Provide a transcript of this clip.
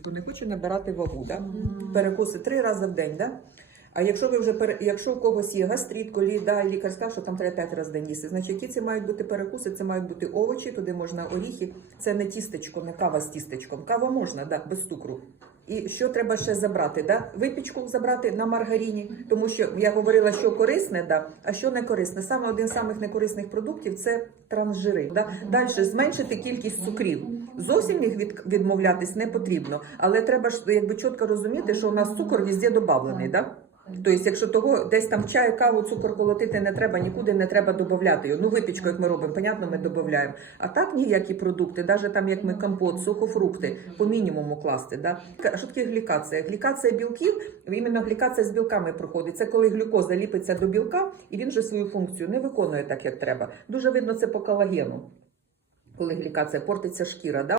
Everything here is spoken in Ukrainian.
Хто не хоче набирати вагу, да? перекуси три рази в день. Да? А якщо ви вже пере... якщо у когось є гастрит, колі, да, лікар сказав, що там треба 5 разів в день їсти. Значить, які це мають бути перекуси? Це мають бути овочі, туди можна оріхи. Це не тістечко, не кава з тістечком. Кава можна, да, без цукру. І що треба ще забрати? Да? Випічку забрати на маргаріні, тому що я говорила, що корисне, да, а що не корисне. Саме один з самих некорисних продуктів це трансжири. Да? Далі зменшити кількість цукрів. Зовсім їх від, відмовлятись не потрібно, але треба ж якби чітко розуміти, що у нас цукор везде додавлений. Да? Тобто, якщо того десь там в чай, каву, цукор колотити не треба, нікуди не треба додати його. Ну, випічку, як ми робимо, понятно, ми додаємо. А так ніякі продукти, навіть там як ми компот, сухофрукти, по мінімуму класти. Да? Що таке глікація? Глікація білків, іменно глікація з білками проходить. Це коли глюкоза ліпиться до білка, і він вже свою функцію не виконує так, як треба. Дуже видно це по колагену. Коли глікація портиться шкіра, да?